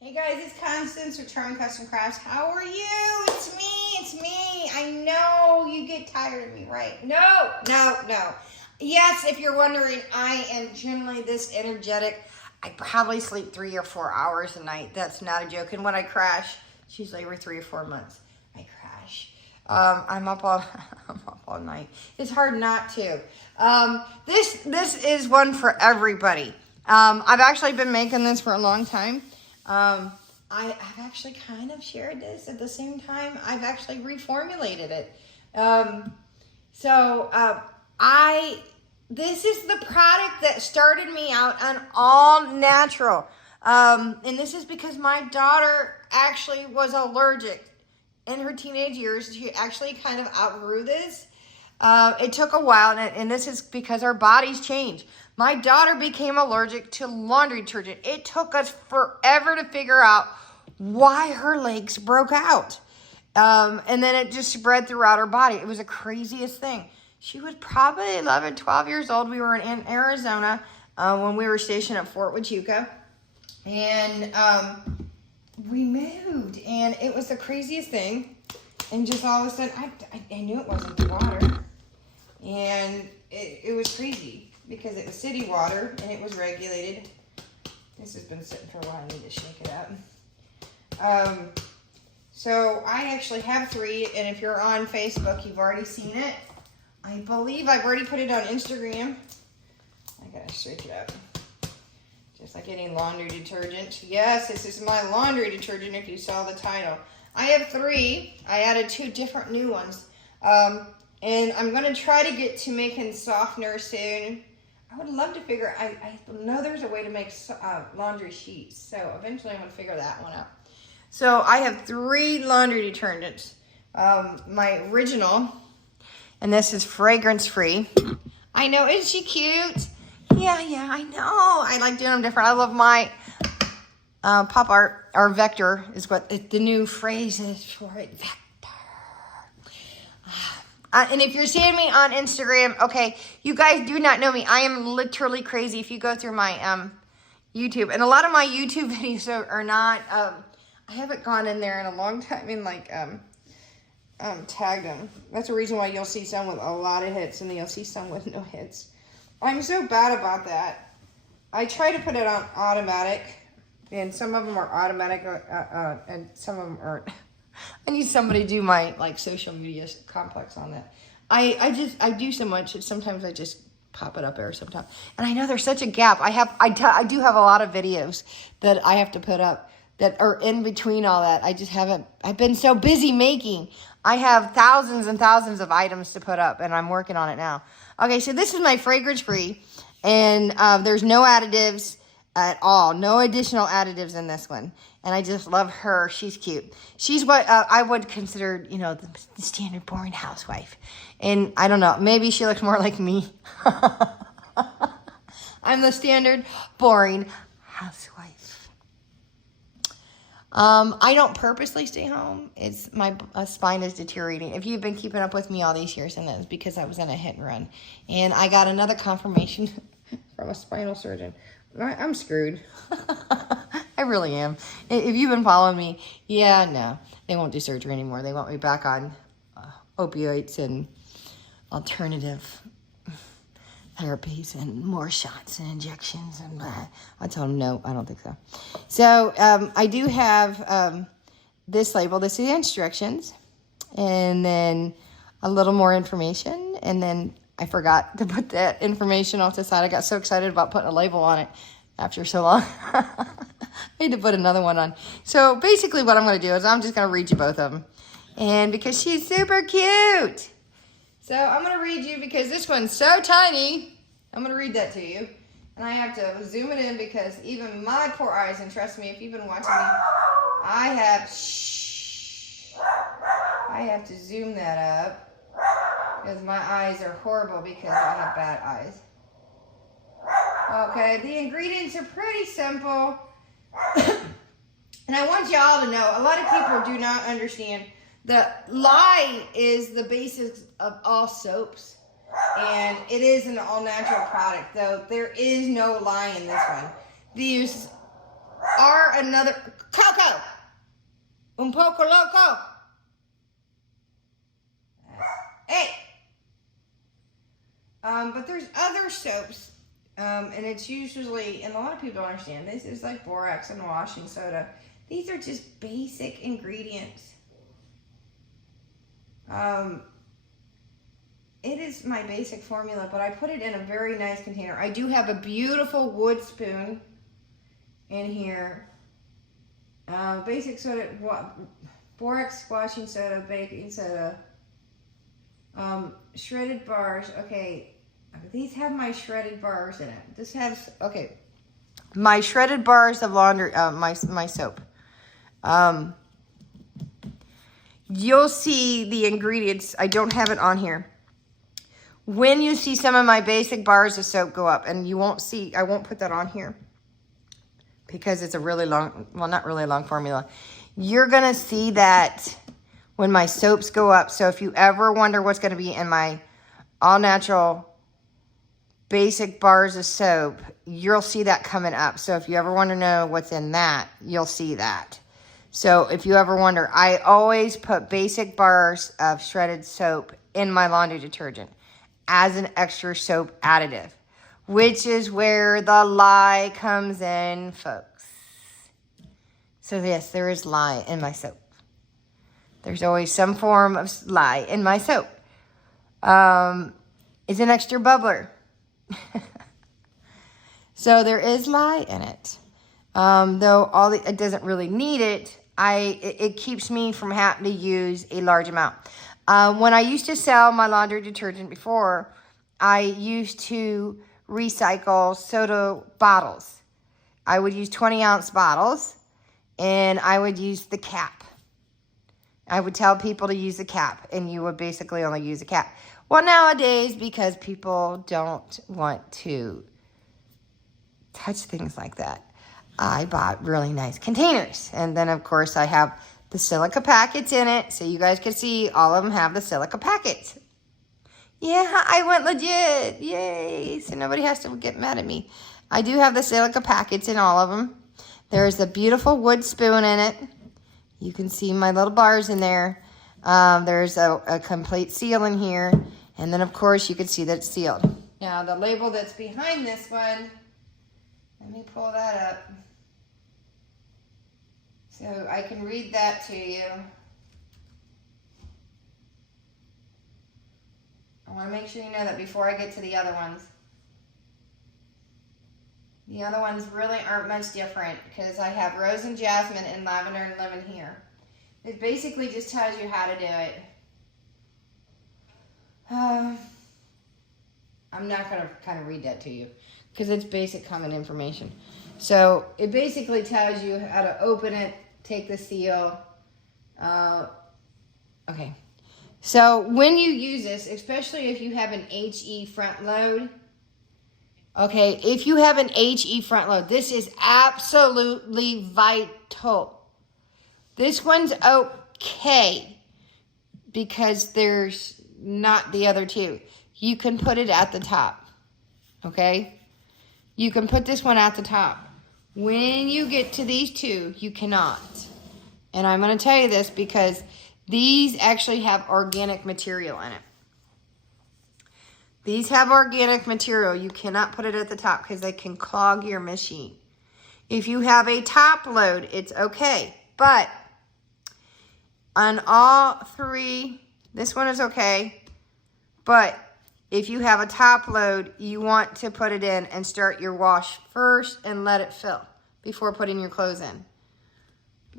Hey guys, it's Constance with Charming Custom Crafts. How are you? It's me. I know you get tired of me, right? No. Yes, if you're wondering, I am generally this energetic. I probably sleep 3 or 4 hours a night. That's not a joke. And when I crash, it's usually every 3 or 4 months. I crash. I'm up all night. It's hard not to. This is one for everybody. I've actually been making this for a long time. I've actually kind of shared this at the same time. I've actually reformulated it. This is the product that started me out on all natural. And this is because my daughter actually was allergic in her teenage years. She actually kind of outgrew this. It took a while, and this is because our bodies change. My daughter became allergic to laundry detergent. It took us forever to figure out why her legs broke out. And then it just spread throughout her body. It was the craziest thing. She was probably 11, 12 years old. We were in Arizona when we were stationed at Fort Huachuca. And we moved, and it was the craziest thing. And just all of a sudden, I knew it wasn't the water. And it was crazy because it was city water and it was regulated. This has been sitting for a while. I need to shake it up. So I actually have 3, and if you're on Facebook, you've already seen it. I believe I've already put it on Instagram. I gotta shake it up. Just like any laundry detergent. Yes, this is my laundry detergent if you saw the title. I have 3. I added 2 different new ones. And I'm going to try to get to making softener soon. I would love to figure, I know there's a way to make laundry sheets. So eventually I'm going to figure that one out. So I have 3 laundry detergents. My original, and this is fragrance free. I know, isn't she cute? Yeah, I know. I like doing them different. I love my pop art, or vector is what the new phrase is for it. Vector. And if you're seeing me on Instagram, okay, you guys do not know me. I am literally crazy. If you go through my YouTube, and a lot of my YouTube videos are not, I haven't gone in there in a long time and tagged them. That's the reason why you'll see some with a lot of hits and you'll see some with no hits. I'm so bad about that. I try to put it on automatic, and some of them are automatic and some of them aren't. I need somebody to do my social media complex on that. I do so much that sometimes I just pop it up there sometimes. And I know there's such a gap. I do have a lot of videos that I have to put up that are in between all that. I just haven't, I've been so busy making. I have thousands and thousands of items to put up, and I'm working on it now. Okay, so this is my fragrance free, and there's no additives at all. No additional additives in this one. And I just love her. She's cute. She's what I would consider, the standard boring housewife. And I don't know, maybe she looks more like me. I'm the standard boring housewife. I don't purposely stay home. It's my spine is deteriorating. If you've been keeping up with me all these years, and it's because I was in a hit and run. And I got another confirmation from a spinal surgeon. I'm screwed. I really am. If you've been following me, no, they won't do surgery anymore. They want me back on opioids and alternative therapies and more shots and injections. And I told them, no, I don't think so. So I do have this label. This is the instructions. And then a little more information. And then I forgot to put that information off the side. I got so excited about putting a label on it after so long. I need to put another one on. So basically what I'm going to do is I'm just going to read you both of them. And because she's super cute. So I'm going to read you because this one's so tiny. I'm going to read that to you. And I have to zoom it in because even my poor eyes, and trust me, if you've been watching me, I have to zoom that up. Because my eyes are horrible because I have bad eyes. Okay, the ingredients are pretty simple. And I want y'all to know, a lot of people do not understand that lye is the basis of all soaps. And it is an all-natural product, though there is no lye in this one. There's are another Coco. Un poco loco. Hey. But there's other soaps, and it's usually, and a lot of people don't understand, this is like borax and washing soda. These are just basic ingredients. It is my basic formula, but I put it in a very nice container. I do have a beautiful wood spoon in here. Basic soda, borax washing soda, baking soda, shredded bars. Okay, these have my shredded bars in it. This has, okay, my shredded bars of laundry, my soap. You'll see the ingredients. I don't have it on here. When you see some of my basic bars of soap go up, and you won't see, I won't put that on here because it's a really long, well, not really a long formula. You're going to see that when my soaps go up. So if you ever wonder what's going to be in my all natural basic bars of soap, you'll see that coming up. So if you ever want to know what's in that, you'll see that. So if you ever wonder, I always put basic bars of shredded soap in my laundry detergent as an extra soap additive, which is where the lye comes in, folks. So yes, there is lye in my soap. There's always some form of lye in my soap. It's an extra bubbler. So there is lye in it. Though it doesn't really need it, it keeps me from having to use a large amount. When I used to sell my laundry detergent before, I used to recycle soda bottles. I would use 20-ounce bottles, and I would use the cap. I would tell people to use the cap, and you would basically only use the cap. Well, nowadays, because people don't want to touch things like that, I bought really nice containers. And then, of course, I have the silica packets in it, so you guys can see all of them have the silica packets. Yeah, I went legit. Yay. So nobody has to get mad at me. I do have the silica packets in all of them. There's a beautiful wood spoon in it. You can see my little bars in there. There's a complete seal in here. And then, of course, you can see that it's sealed. Now, the label that's behind this one, let me pull that up so I can read that to you. I want to make sure you know that before I get to the other ones. The other ones really aren't much different because I have rose and jasmine and lavender and lemon here. It basically just tells you how to do it. I'm not going to kind of read that to you because it's basic common information. So it basically tells you how to open it, take the seal. Okay. So when you use this, especially if you have an HE front load, okay, if you have an HE front load, this is absolutely vital. This one's okay because there's not the other two. You can put it at the top, okay? You can put this one at the top. When you get to these two, you cannot. And I'm going to tell you this because these actually have organic material in it. These have organic material. You cannot put it at the top because they can clog your machine. If you have a top load, it's okay. But on all three, this one is okay. But if you have a top load, you want to put it in and start your wash first and let it fill before putting your clothes in.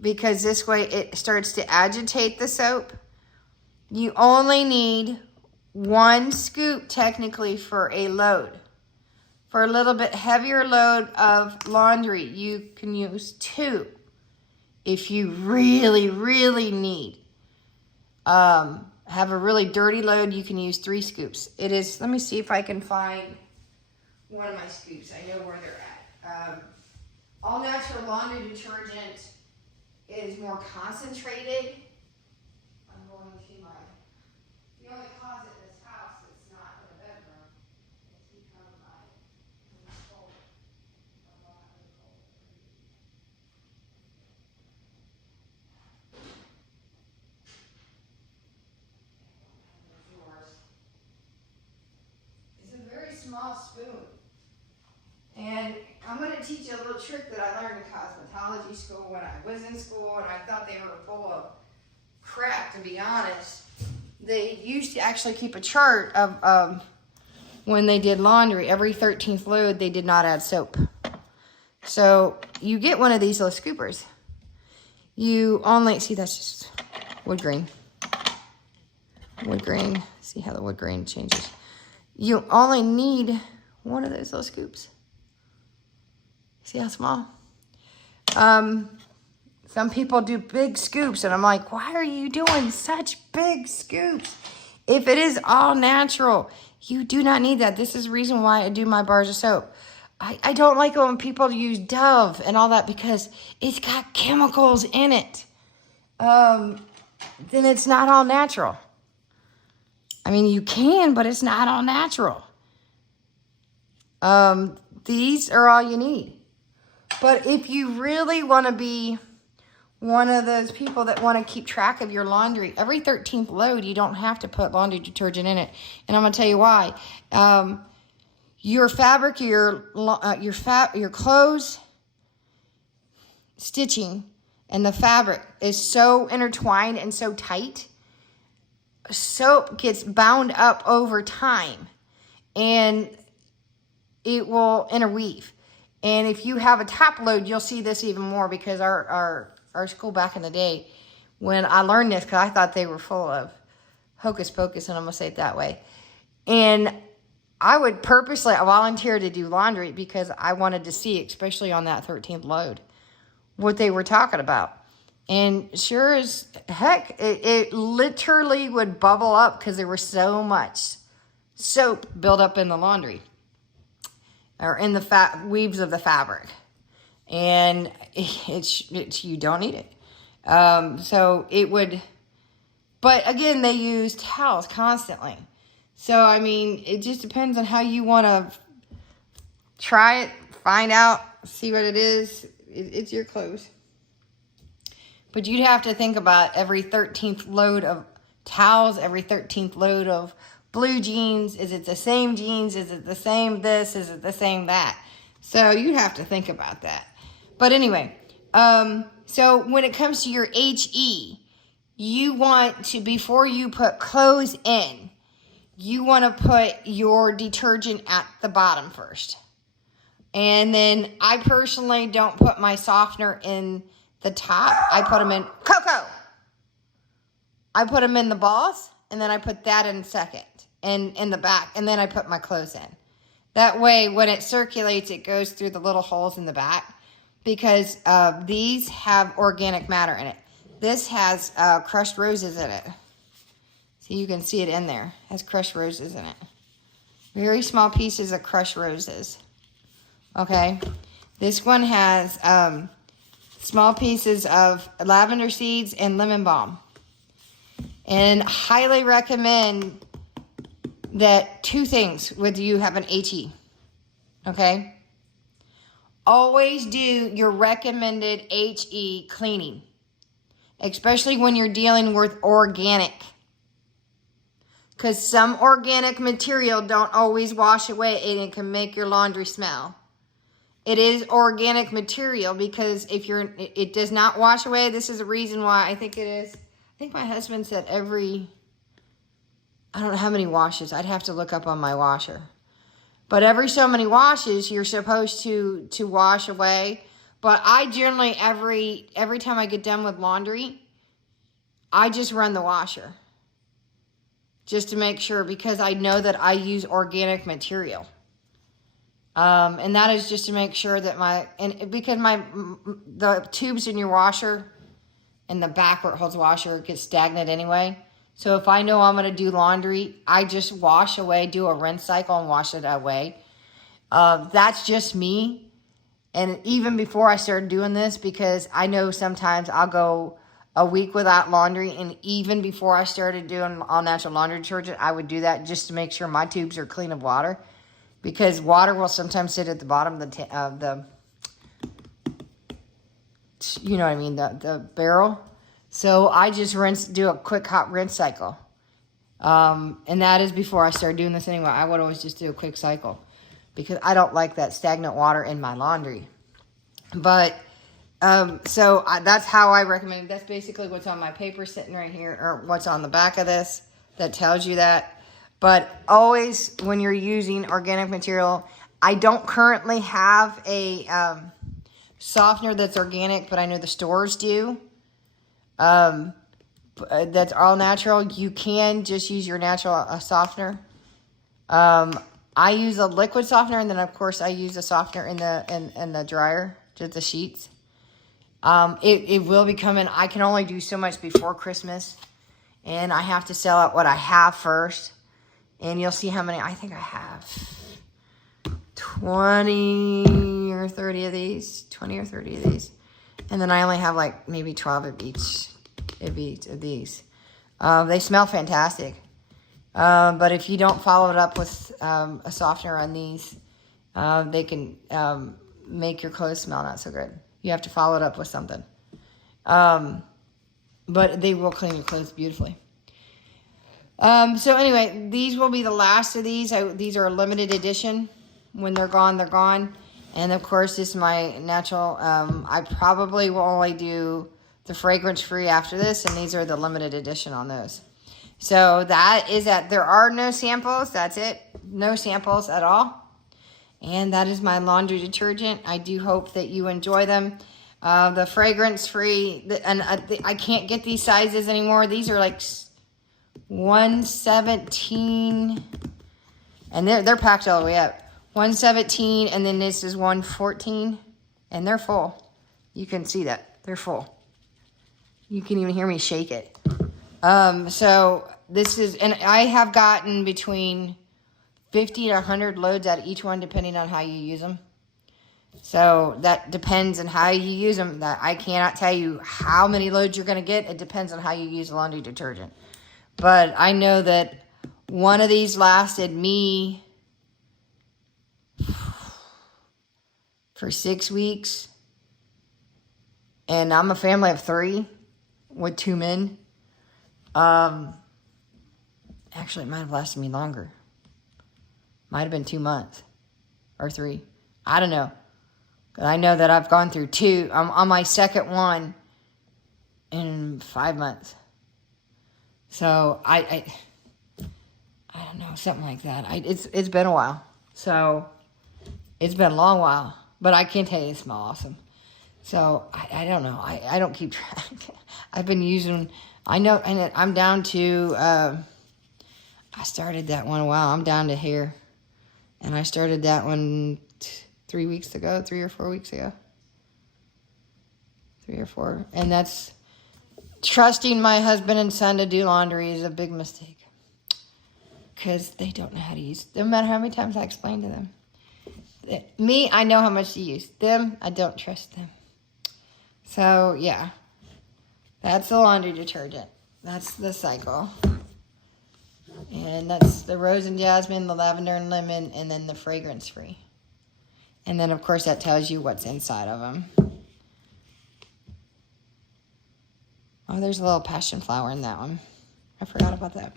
Because this way it starts to agitate the soap. You only need 1 scoop technically for a load. For a little bit heavier load of laundry, you can use 2. If you really, really need. Have a really dirty load, you can use 3 scoops. It is, let me see if I can find one of my scoops. I know where they're at. All natural laundry detergent is more concentrated. I'm going to the only closet in this house that's not in a bedroom is become my cold. small spoon. And I'm going to teach you a little trick that I learned in cosmetology school when I was in school, and I thought they were full of crap, to be honest. They used to actually keep a chart of when they did laundry. Every 13th load, they did not add soap. So you get one of these little scoopers. You only, see, that's just wood grain. Wood grain. See how the wood grain changes. You only need one of those little scoops. See how small? Some people do big scoops, and I'm like, why are you doing such big scoops? If it is all natural, you do not need that. This is the reason why I do my bars of soap. I don't like it when people use Dove and all that because it's got chemicals in it. Then it's not all natural. I mean, you can, but it's not all natural. These are all you need. But if you really want to be one of those people that want to keep track of your laundry, every 13th load, you don't have to put laundry detergent in it. And I'm going to tell you why. Your fabric, your clothes, stitching, and the fabric is so intertwined and so tight. Soap gets bound up over time, and it will interweave. And if you have a top load, you'll see this even more because our school back in the day, when I learned this, because I thought they were full of hocus pocus, and I'm going to say it that way. And I would purposely volunteer to do laundry because I wanted to see, especially on that 13th load, what they were talking about. And sure as heck, it literally would bubble up because there was so much soap built up in the laundry or in the weaves of the fabric. And it's you don't need it. So it would, but again, they use towels constantly. So, I mean, it just depends on how you want to try it, find out, see what it is. It's your clothes. But you'd have to think about every 13th load of towels, every 13th load of blue jeans. Is it the same jeans? Is it the same this? Is it the same that? So you'd have to think about that. But anyway, so when it comes to your HE, you want to, before you put clothes in, you want to put your detergent at the bottom first. And then I personally don't put my softener in the top. I put them in cocoa. I put them in the balls, and then I put that in second and in the back, and then I put my clothes in. That way, when it circulates, it goes through the little holes in the back because these have organic matter in it. This has crushed roses in it. So you can see it in there. It has crushed roses in it. Very small pieces of crushed roses. Okay. This one has small pieces of lavender seeds and lemon balm. And highly recommend that two things with you have an HE. Okay. Always do your recommended HE cleaning, especially when you're dealing with organic. Because some organic material don't always wash away and it can make your laundry smell. It is organic material because if it does not wash away. This is the reason why I think it is. I think my husband said I don't know how many washes. I'd have to look up on my washer. But every so many washes, you're supposed to wash away. But I generally, every time I get done with laundry, I just run the washer. Just to make sure, because I know that I use organic material. And that is just to make sure that because the tubes in your washer and the back where it holds washer gets stagnant anyway. So if I know I'm going to do laundry, I just wash away, do a rinse cycle and wash it away. That's just me. And even before I started doing this, because I know sometimes I'll go a week without laundry, and even before I started doing all natural laundry detergent, I would do that just to make sure my tubes are clean of water, because water will sometimes sit at the bottom of the you know what I mean, the barrel. So I just do a quick hot rinse cycle, And that is before I started doing this anyway. I would always just do a quick cycle because I don't like that stagnant water in my laundry. But that's how I recommend it. That's basically what's on my paper sitting right here, or what's on the back of this that tells you that. But always when you're using organic material, I don't currently have a softener that's organic, but I know the stores do. That's all natural. You can just use your natural softener. I use a liquid softener, and then of course I use a softener in the dryer, just the sheets. It will be coming. I can only do so much before Christmas, and I have to sell out what I have first. And you'll see how many. I think I have 20 or 30 of these, and then I only have like maybe 12 of each of these. They smell fantastic, but if you don't follow it up with a softener on these, they can make your clothes smell not so good. You have to follow it up with something, but they will clean your clothes beautifully. So anyway, these will be the last of these. These are a limited edition. When they're gone, they're gone. And of course, this is my natural. I probably will only do the fragrance free after this, and these are the limited edition on those. So that is that. There are no samples. That's it. No samples at all. And that is my laundry detergent. I do hope that you enjoy them. The fragrance free, and I can't get these sizes anymore. These are like 117, and they're packed all the way up. 117, and then this is 114, and they're full. You can see that they're full. You can even hear me shake it. So this is, and I have gotten between 50 to 100 loads out of each one, depending on how you use them. So that depends on how you use them. That I cannot tell you how many loads you're going to get. It depends on how you use laundry detergent. But I know that one of these lasted me for 6 weeks. And I'm a family of 3 with 2 men. Actually, it might have lasted me longer. Might have been 2 months or 3. I don't know. But I know that I've gone through 2. I'm on my second one in 5 months. So I don't know, something like that. It's been a while. So it's been a long while. But I can tell you it smells awesome. So I don't know. I don't keep track. I've been using, I know, and I'm down to, I started that one a while. I'm down to here. And I started that one 3 weeks ago, 3 or 4 weeks ago. 3 or 4. And that's, trusting my husband and son to do laundry is a big mistake. Because they don't know how to use it. No matter how many times I explain to them. Me, I know how much to use. Them, I don't trust them. So, yeah. That's the laundry detergent. That's the cycle. And that's the rose and jasmine, the lavender and lemon, and then the fragrance free. And then, of course, that tells you what's inside of them. Oh, there's a little passion flower in that one. I forgot about that.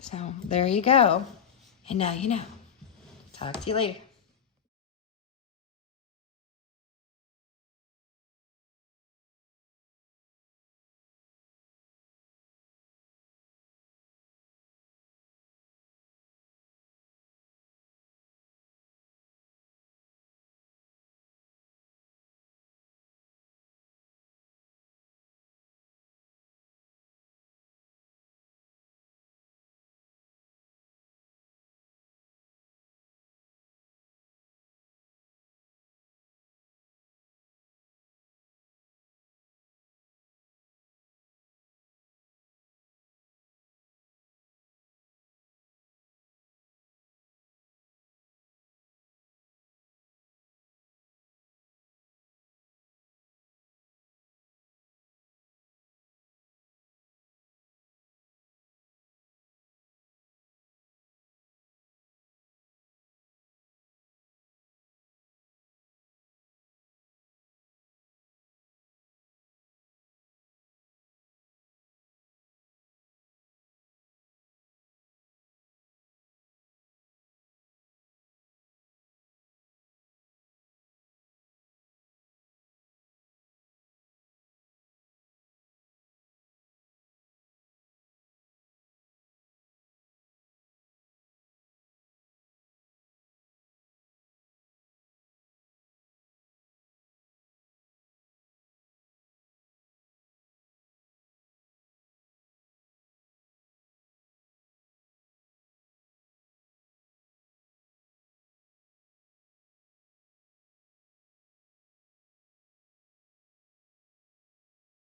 So, there you go. And now you know. Talk to you later.